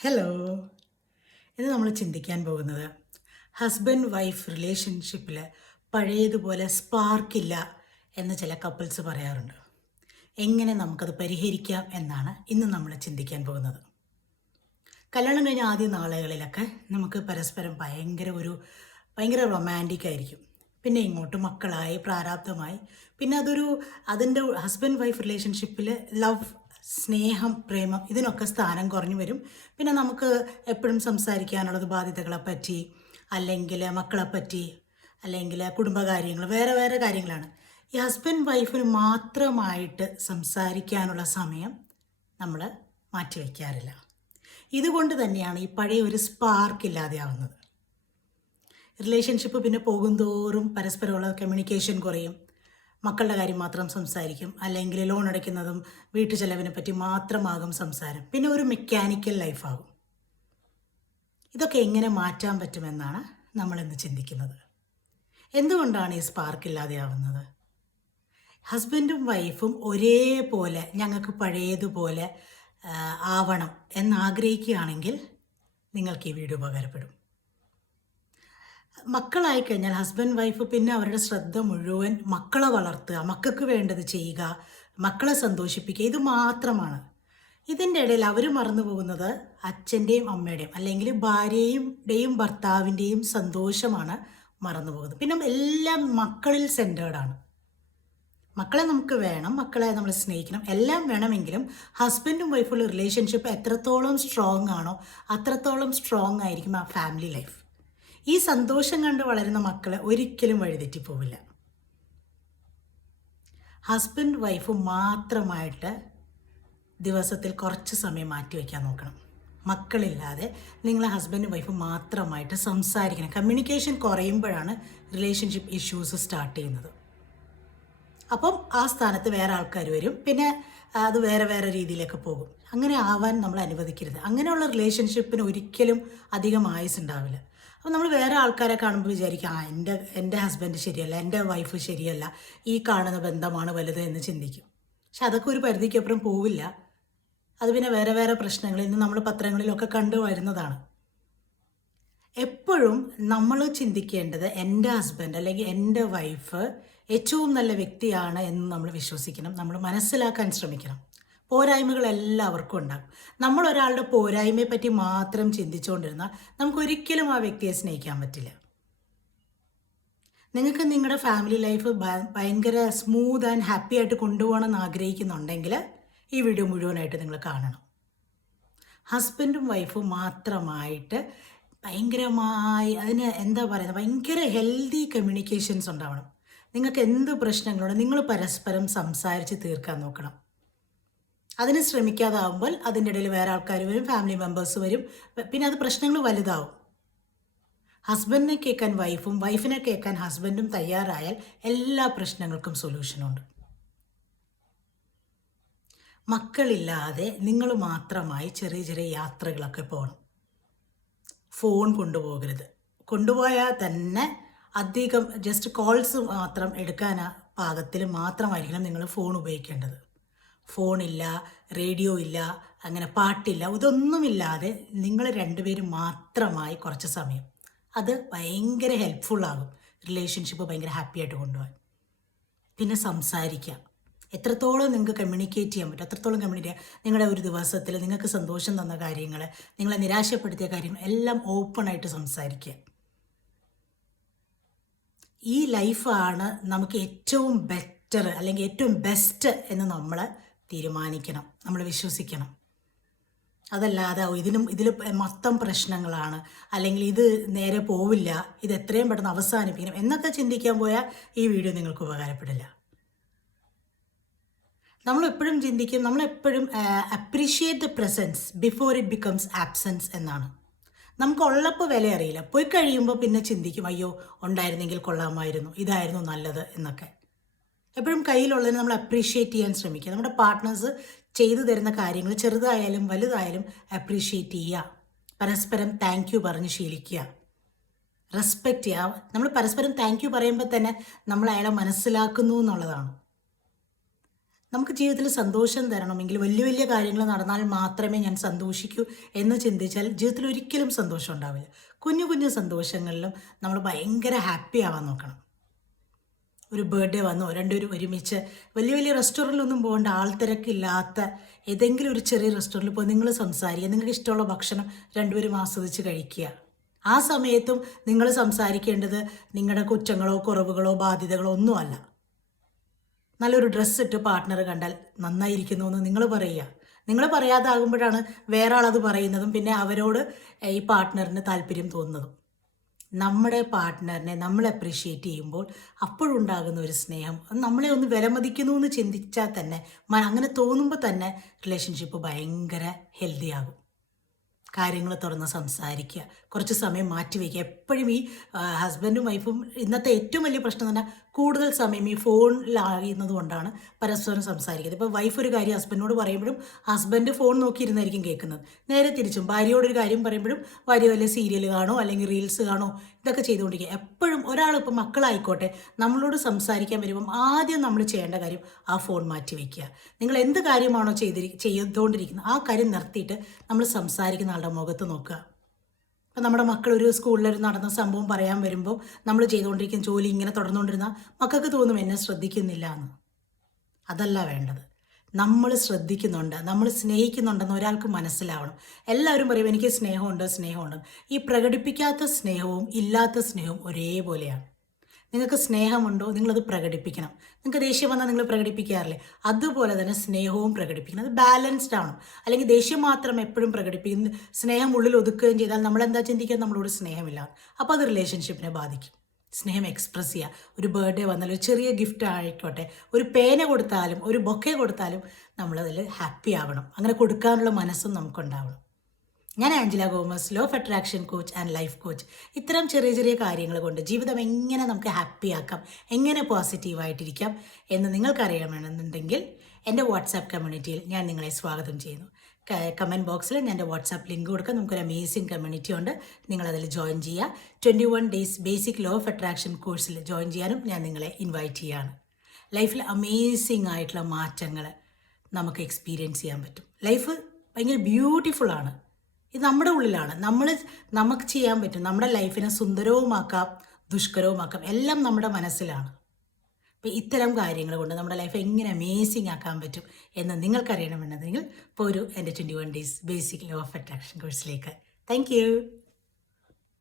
Hello ഇന്ന് നമ്മൾ ചിന്തിക്കാൻ പോകുന്നത് ഹസ്ബൻഡ് വൈഫ് റിലേഷൻഷിപ്പിൽ പഴയതുപോലെ സ്പാർക്കില്ല എന്ന് ചില കപ്പിൾസ് പറയാറുണ്ട്. എങ്ങനെ നമുക്കത് പരിഹരിക്കാം എന്നാണ് ഇന്ന് നമ്മൾ ചിന്തിക്കാൻ പോകുന്നത്. കല്യാണം കഴിഞ്ഞ ആദ്യ നാളുകളിലൊക്കെ നമുക്ക് പരസ്പരം ഭയങ്കര ഒരു ഭയങ്കര റൊമാന്റിക് ആയിരിക്കും. പിന്നെ ഇങ്ങോട്ട് മക്കളായി പ്രാരാബ്ധമായി പിന്നെ അതൊരു അതിന്റെ ഹസ്ബൻഡ് വൈഫ് റിലേഷൻഷിപ്പിൽ ലവ് സ്നേഹം പ്രേമം ഇതിനൊക്കെ സ്ഥാനം കുറഞ്ഞു വരും. പിന്നെ നമുക്ക് എപ്പോഴും സംസാരിക്കാനുള്ളത് ബാധ്യതകളെ പറ്റി അല്ലെങ്കിൽ മക്കളെപ്പറ്റി അല്ലെങ്കിൽ കുടുംബകാര്യങ്ങൾ വേറെ വേറെ കാര്യങ്ങളാണ്. ഈ ഹസ്ബൻഡ് വൈഫിന് മാത്രമായിട്ട് സംസാരിക്കാനുള്ള സമയം നമ്മൾ മാറ്റിവെക്കാറില്ല ഇതുകൊണ്ട് തന്നെയാണ് ഈ പഴയ ഒരു സ്പാർക്ക് ഇല്ലാതെയാവുന്നത്. റിലേഷൻഷിപ്പ് പിന്നെ പോകുന്തോറും പരസ്പരമുള്ള കമ്മ്യൂണിക്കേഷൻ കുറയും. മക്കളുടെ കാര്യം മാത്രം സംസാരിക്കും. അല്ലെങ്കിൽ ലോൺ അടയ്ക്കുന്നതും വീട്ടു ചെലവിനെ പറ്റി മാത്രമാകും സംസാരം. പിന്നെ ഒരു മെക്കാനിക്കൽ ലൈഫാകും ഇതൊക്കെ എങ്ങനെ മാറ്റാൻ പറ്റുമെന്നാണ് നമ്മളിന്ന് ചിന്തിക്കുന്നത്. എന്തുകൊണ്ടാണ് ഈ സ്പാർക്ക് ഇല്ലാതെയാവുന്നത്? ഹസ്ബൻഡും വൈഫും ഒരേപോലെ ഞങ്ങൾക്ക് പഴയതുപോലെ ആവണം എന്നാഗ്രഹിക്കുകയാണെങ്കിൽ നിങ്ങൾക്ക് ഈ വീഡിയോ ഉപകാരപ്പെടും. മക്കളായി കഴിഞ്ഞാൽ ഹസ്ബൻഡ് വൈഫ് പിന്നെ അവരുടെ ശ്രദ്ധ മുഴുവൻ മക്കളെ വളർത്തുക മക്കൾക്ക് വേണ്ടത് ചെയ്യുക മക്കളെ സന്തോഷിപ്പിക്കുക ഇത് മാത്രമാണ്. ഇതിന്റെ ഇടയിൽ അവർ മറന്നു പോകുന്നത് അച്ഛന്റെയും അമ്മയുടെയും അല്ലെങ്കിൽ ഭാര്യയുടെയും ഭർത്താവിന്റെയും സന്തോഷമാണ് മറന്നു പോകുന്നത്. പിന്നെ എല്ലാം മക്കളിൽ സെന്റേർഡാണ് മക്കളെ നമുക്ക് വേണം മക്കളെ നമ്മൾ സ്നേഹിക്കണം. എല്ലാം വേണമെങ്കിലും ഹസ്ബൻഡും വൈഫുള്ള റിലേഷൻഷിപ്പ് എത്രത്തോളം സ്ട്രോങ് ആണോ അത്രത്തോളം സ്ട്രോങ് ആയിരിക്കും ആ ഫാമിലി ലൈഫ് ഈ സന്തോഷം കണ്ട് വളരുന്ന മക്കളെ ഒരിക്കലും വഴിതെറ്റി പോവില്ല. ഹസ്ബൻഡ് വൈഫ് മാത്രമായിട്ട് ദിവസത്തിൽ കുറച്ച് സമയം മാറ്റി വയ്ക്കാൻ നോക്കണം. മക്കളില്ലാതെ നിങ്ങൾ ഹസ്ബൻഡ് വൈഫ് മാത്രമായിട്ട് സംസാരിക്കണം. കമ്മ്യൂണിക്കേഷൻ കുറയുമ്പോഴാണ് റിലേഷൻഷിപ്പ് ഇഷ്യൂസ് സ്റ്റാർട്ട് ചെയ്യുന്നത്. അപ്പം ആ സ്ഥാനത്ത് വേറെ ആൾക്കാർ വരും. പിന്നെ അത് വേറെ വേറെ രീതിയിലൊക്കെ പോകും. അങ്ങനെ ആവാൻ നമ്മൾ അനുവദിക്കരുത്. അങ്ങനെയുള്ള റിലേഷൻഷിപ്പിന് ഒരിക്കലും അധികം ആയുസ് ഉണ്ടാവില്ല. അപ്പം നമ്മൾ വേറെ ആൾക്കാരെ കാണുമ്പോൾ വിചാരിക്കുക ആ എന്റെ എന്റെ ഹസ്ബൻഡ് ശരിയല്ല എന്റെ വൈഫ് ശരിയല്ല ഈ കാണുന്ന ബന്ധമാണ് വലുത് എന്ന് ചിന്തിക്കും. പക്ഷെ അതൊക്കെ ഒരു പരിധിക്കപ്പുറം പോവില്ല. അത് പിന്നെ വേറെ വേറെ പ്രശ്നങ്ങൾ ഇന്ന് നമ്മൾ പത്രങ്ങളിലൊക്കെ കണ്ടു വരുന്നതാണ്. എപ്പോഴും നമ്മൾ ചിന്തിക്കേണ്ടത് എന്റെ ഹസ്ബൻഡ് അല്ലെങ്കിൽ എന്റെ വൈഫ് ഏറ്റവും നല്ല വ്യക്തിയാണ് എന്ന് നമ്മൾ വിശ്വസിക്കണം നമ്മൾ മനസ്സിലാക്കാൻ ശ്രമിക്കണം. പോരായ്മകൾ എല്ലാവർക്കും ഉണ്ടാകും. നമ്മൾ ഒരാളുടെ പോരായ്മയെ പറ്റി മാത്രം ചിന്തിച്ചുകൊണ്ടിരുന്നാൽ നമുക്ക് ഒരിക്കലും ആ വ്യക്തിയെ സ്നേഹിക്കാൻ പറ്റില്ല. നിങ്ങൾക്ക് നിങ്ങളുടെ ഫാമിലി ലൈഫ് ഭയങ്കര സ്മൂത്ത് ആൻഡ് ഹാപ്പി ആയിട്ട് കൊണ്ടുപോകണം എന്ന് ആഗ്രഹിക്കുന്നുണ്ടെങ്കിൽ ഈ വീഡിയോ മുഴുവനായിട്ട് നിങ്ങൾ കാണണം. ഹസ്ബൻഡും വൈഫും മാത്രമായിട്ട് ഭയങ്കരമായി അതിന് എന്താ പറയുന്നത്? ഭയങ്കര ഹെൽത്തി കമ്മ്യൂണിക്കേഷൻസ് ഉണ്ടാവണം. നിങ്ങൾക്ക് എന്ത് പ്രശ്നങ്ങളുണ്ട്? നിങ്ങൾ പരസ്പരം സംസാരിച്ച് തീർക്കാൻ നോക്കണം. അതിന് ശ്രമിക്കാതാവുമ്പോൾ അതിന്റെ ഇടയിൽ വേറെ ആൾക്കാർ വരും ഫാമിലി മെമ്പേഴ്സ് വരും. പിന്നെ അത് പ്രശ്നങ്ങൾ വലുതാവും. ഹസ്ബൻഡിനെ കേൾക്കാൻ വൈഫും വൈഫിനെ കേൾക്കാൻ ഹസ്ബൻഡും തയ്യാറായാൽ എല്ലാ പ്രശ്നങ്ങൾക്കും സൊല്യൂഷനുണ്ട് മക്കളില്ലാതെ നിങ്ങൾ മാത്രമായി ചെറിയ ചെറിയ യാത്രകളൊക്കെ പോകണം. ഫോൺ കൊണ്ടുപോകരുത്. കൊണ്ടുപോയാൽ തന്നെ അധികം ജസ്റ്റ് കോൾസ് മാത്രം എടുക്കാൻ പാകത്തിൽ മാത്രമായിരിക്കണം നിങ്ങൾ ഫോൺ ഉപയോഗിക്കേണ്ടത്. ഫോണില്ല റേഡിയോ ഇല്ല അങ്ങനെ പാട്ടില്ല ഇതൊന്നുമില്ലാതെ നിങ്ങൾ രണ്ടുപേരും മാത്രമായി കുറച്ച് സമയം. അത് ഭയങ്കര ഹെൽപ്ഫുള്ളാകും റിലേഷൻഷിപ്പ് ഭയങ്കര ഹാപ്പി ആയിട്ട് കൊണ്ടുപോകാൻ. പിന്നെ സംസാരിക്കാം എത്രത്തോളം നിങ്ങൾക്ക് കമ്മ്യൂണിക്കേറ്റ് ചെയ്യാൻ പറ്റും അത്രത്തോളം കമ്മ്യൂണിക്കേറ്റ് നിങ്ങളുടെ ഒരു ദിവസത്തിൽ നിങ്ങൾക്ക് സന്തോഷം തന്ന കാര്യങ്ങൾ നിങ്ങളെ നിരാശപ്പെടുത്തിയ കാര്യങ്ങൾ എല്ലാം ഓപ്പണായിട്ട് സംസാരിക്കുക. ഈ ലൈഫാണ് നമുക്ക് ഏറ്റവും ബെറ്റർ അല്ലെങ്കിൽ ഏറ്റവും ബെസ്റ്റ് എന്ന് നമ്മൾ തീരുമാനിക്കണം. നമ്മൾ വിശ്വസിക്കണം. അതല്ലാതെ "ഓ, ഇതിനും ഇതിൽ മൊത്തം പ്രശ്നങ്ങളാണ്. അല്ലെങ്കിൽ ഇത് നേരെ പോവില്ല ഇത് എത്രയും പെട്ടെന്ന് അവസാനിപ്പിക്കണം എന്നൊക്കെ ചിന്തിക്കാൻ പോയാൽ ഈ വീഡിയോ നിങ്ങൾക്ക് ഉപകാരപ്പെടില്ല. നമ്മൾ എപ്പോഴും ചിന്തിക്കും നമ്മളെപ്പോഴും appreciate the presence before it becomes absence എന്നാണ്. നമുക്ക് ഉള്ളപ്പോൾ വില അറിയില്ല പോയി കഴിയുമ്പോൾ പിന്നെ ചിന്തിക്കും അയ്യോ ഉണ്ടായിരുന്നെങ്കിൽ കൊള്ളാമായിരുന്നു ഇതായിരുന്നു നല്ലത് എന്നൊക്കെ. എപ്പോഴും കയ്യിലുള്ളതിനെ നമ്മൾ അപ്രീഷിയേറ്റ് ചെയ്യാൻ ശ്രമിക്കുക. നമ്മുടെ പാർട്ട്നേഴ്സ് ചെയ്തു തരുന്ന കാര്യങ്ങൾ ചെറുതായാലും വലുതായാലും അപ്രീഷിയേറ്റ് ചെയ്യുക. പരസ്പരം താങ്ക് യു പറഞ്ഞ് ശീലിക്കുക. റെസ്പെക്റ്റ് ചെയ്യുക. നമ്മൾ പരസ്പരം താങ്ക് യു പറയുമ്പോൾ തന്നെ നമ്മൾ അയാളെ മനസ്സിലാക്കുന്നു എന്നുള്ളതാണ്. നമുക്ക് ജീവിതത്തിൽ സന്തോഷം തരണമെങ്കിൽ വലിയ വലിയ കാര്യങ്ങൾ നടന്നാൽ മാത്രമേ ഞാൻ സന്തോഷിക്കൂ എന്ന് ചിന്തിച്ചാൽ ജീവിതത്തിൽ ഒരിക്കലും സന്തോഷം ഉണ്ടാവില്ല. കുഞ്ഞു കുഞ്ഞു സന്തോഷങ്ങളിലും നമ്മൾ ഭയങ്കര ഹാപ്പി ആവാൻ നോക്കണം. ഒരു ബർത്ത്ഡേ വന്നോ. രണ്ടുപേരും ഒരുമിച്ച്. വലിയ വലിയ റെസ്റ്റോറന്റിലൊന്നും പോകേണ്ട. ആൾത്തിരക്കില്ലാത്ത ഏതെങ്കിലും ഒരു ചെറിയ റെസ്റ്റോറന്റിൽ പോയി നിങ്ങൾ സംസാരിക്കുക. നിങ്ങൾക്ക് ഇഷ്ടമുള്ള ഭക്ഷണം രണ്ടുപേരും ആസ്വദിച്ച് കഴിക്കുക. ആ സമയത്തും നിങ്ങൾ സംസാരിക്കേണ്ടത് നിങ്ങളുടെ കുറ്റങ്ങളോ കുറവുകളോ ബാധ്യതകളോ ഒന്നുമല്ല. നല്ലൊരു ഡ്രസ്സ് ഇട്ട് പാർട്ട്ണർ കണ്ടാൽ നന്നായിരിക്കുന്നു എന്ന് നിങ്ങൾ പറയുക. നിങ്ങൾ പറയാതാകുമ്പോഴാണ് വേറെ ആളത് പറയുന്നതും പിന്നെ അവരോട് ഈ പാർട്ട്ണറിന് താല്പര്യം തോന്നുന്നതും. നമ്മുടെ പാർട്ട്ണറിനെ നമ്മൾ അപ്രീഷിയേറ്റ് ചെയ്യുമ്പോൾ അപ്പോഴുണ്ടാകുന്ന ഒരു സ്നേഹം. നമ്മളെ ഒന്ന് വിലമതിക്കുന്നു എന്ന് ചിന്തിച്ചാൽ തന്നെ അങ്ങനെ തോന്നുമ്പോൾ തന്നെ റിലേഷൻഷിപ്പ് ഭയങ്കര ഹെൽത്തി ആകും. കാര്യങ്ങൾ തുറന്ന് സംസാരിക്കുക. കുറച്ച് സമയം മാറ്റി വയ്ക്കുക. എപ്പോഴും ഈ ഹസ്ബൻഡും വൈഫും ഇന്നത്തെ ഏറ്റവും വലിയ പ്രശ്നം പറഞ്ഞാൽ കൂടുതൽ സമയം ഈ ഫോണിലാകുന്നത് കൊണ്ടാണ് പരസ്പരം സംസാരിക്കുന്നത്. ഇപ്പോൾ വൈഫ് ഒരു കാര്യം ഹസ്ബൻഡിനോട് പറയുമ്പോഴും ഹസ്ബൻഡ് ഫോൺ നോക്കിയിരുന്നായിരിക്കും കേൾക്കുന്നത്. നേരെ തിരിച്ചും ഭാര്യയോടൊരു കാര്യം പറയുമ്പോഴും ഭാര്യ വല്ല സീരിയൽ കാണോ അല്ലെങ്കിൽ റീൽസ് കാണോ ഇതൊക്കെ ചെയ്തുകൊണ്ടിരിക്കുക. എപ്പോഴും ഒരാളിപ്പോൾ മക്കളായിക്കോട്ടെ നമ്മളോട് സംസാരിക്കാൻ വരുമ്പം ആദ്യം നമ്മൾ ചെയ്യേണ്ട കാര്യം ആ ഫോൺ മാറ്റി വയ്ക്കുക നിങ്ങൾ എന്ത് കാര്യമാണോ ചെയ്തിരി ചെയ്തുകൊണ്ടിരിക്കുന്നത് ആ കാര്യം നിർത്തിയിട്ട് നമ്മൾ സംസാരിക്കുന്ന ആളുടെ മുഖത്ത് നോക്കുക. ഇപ്പം നമ്മുടെ മക്കൾ ഒരു സ്കൂളിൽ നടന്ന സംഭവം പറയാൻ വരുമ്പോൾ നമ്മൾ ചെയ്തുകൊണ്ടിരിക്കുന്ന ജോലി ഇങ്ങനെ തുടർന്നുകൊണ്ടിരുന്ന മക്കൾക്ക് തോന്നും എന്നെ ശ്രദ്ധിക്കുന്നില്ല എന്ന്. അതല്ല വേണ്ടത്. നമ്മൾ ശ്രദ്ധിക്കുന്നുണ്ട് നമ്മൾ സ്നേഹിക്കുന്നുണ്ടെന്ന് ഒരാൾക്ക് മനസ്സിലാവണം. എല്ലാവരും പറയും എനിക്ക് സ്നേഹമുണ്ട് സ്നേഹമുണ്ട്. ഈ പ്രകടിപ്പിക്കാത്ത സ്നേഹവും ഇല്ലാത്ത സ്നേഹവും ഒരേപോലെയാണ്. നിങ്ങൾക്ക് സ്നേഹമുണ്ടോ? നിങ്ങളത് പ്രകടിപ്പിക്കണം. നിങ്ങൾക്ക് ദേഷ്യം വന്നാൽ നിങ്ങൾ പ്രകടിപ്പിക്കാറില്ലേ? അതുപോലെ തന്നെ സ്നേഹവും പ്രകടിപ്പിക്കണം. അത് ബാലൻസ്ഡ് ആണ്. അല്ലെങ്കിൽ ദേഷ്യം മാത്രം എപ്പോഴും പ്രകടിപ്പിക്കുന്ന സ്നേഹം ഉള്ളിൽ ഒതുക്കുകയും ചെയ്താൽ നമ്മളെന്താ ചിന്തിക്കാൻ നമ്മളോട് സ്നേഹമില്ല. അപ്പോൾ അത് റിലേഷൻഷിപ്പിനെ ബാധിക്കും. സ്നേഹം എക്സ്പ്രസ് ചെയ്യുക ഒരു ബർത്ത്ഡേ വന്നാലും ഒരു ചെറിയ ഗിഫ്റ്റ് ആയിക്കോട്ടെ. ഒരു പേന കൊടുത്താലും ഒരു ബൊക്കെ കൊടുത്താലും നമ്മളതിൽ ഹാപ്പി ആവണം. അങ്ങനെ കൊടുക്കാനുള്ള മനസ്സും നമുക്കുണ്ടാവണം. ഞാൻ Angela Gomez law of attraction coach and life coach ഇത്തരം ചെറിയ ചെറിയ കാര്യങ്ങൾ കൊണ്ട് ജീവിതം എങ്ങനെ നമുക്ക് ഹാപ്പി ആക്കാം എങ്ങനെ പോസിറ്റീവായിട്ടിരിക്കാം എന്ന് നിങ്ങൾക്കറിയണമെന്നുണ്ടെങ്കിൽ എന്റെ വാട്സാപ്പ് കമ്മ്യൂണിറ്റിയിൽ ഞാൻ നിങ്ങളെ സ്വാഗതം ചെയ്യുന്നു. കമന്റ് ബോക്സിൽ ഞാൻ എന്റെ വാട്സാപ്പ് ലിങ്ക് കൊടുക്കാം. നമുക്കൊരു അമേസിങ് കമ്മ്യൂണിറ്റി ഉണ്ട്. നിങ്ങളതിൽ ജോയിൻ ചെയ്യുക twenty one days basic law of attraction കോഴ്സിൽ ജോയിൻ ചെയ്യാനും ഞാൻ നിങ്ങളെ ഇൻവൈറ്റ് ചെയ്യുകയാണ് ലൈഫിൽ അമേസിങ് ആയിട്ടുള്ള മാറ്റങ്ങൾ നമുക്ക് എക്സ്പീരിയൻസ് ചെയ്യാൻ പറ്റും. ലൈഫ് ഭയങ്കര ബ്യൂട്ടിഫുൾ ആണ്. ഇത് നമ്മുടെ ഉള്ളിലാണ്. നമ്മൾ നമുക്ക് ചെയ്യാൻ പറ്റും. നമ്മുടെ ലൈഫിനെ സുന്ദരവുമാക്കാം ദുഷ്കരവുമാക്കാം. എല്ലാം നമ്മുടെ മനസ്സിലാണ്. അപ്പോൾ ഇത്തരം കാര്യങ്ങൾ കൊണ്ട് നമ്മുടെ ലൈഫ് എങ്ങനെ അമേസിങ് ആക്കാൻ പറ്റും എന്ന് നിങ്ങൾക്കറിയണമെന്നുണ്ടെങ്കിൽ ഒരു എന്റെ twenty one days basic law of attraction കോഴ്സിലേക്ക് താങ്ക്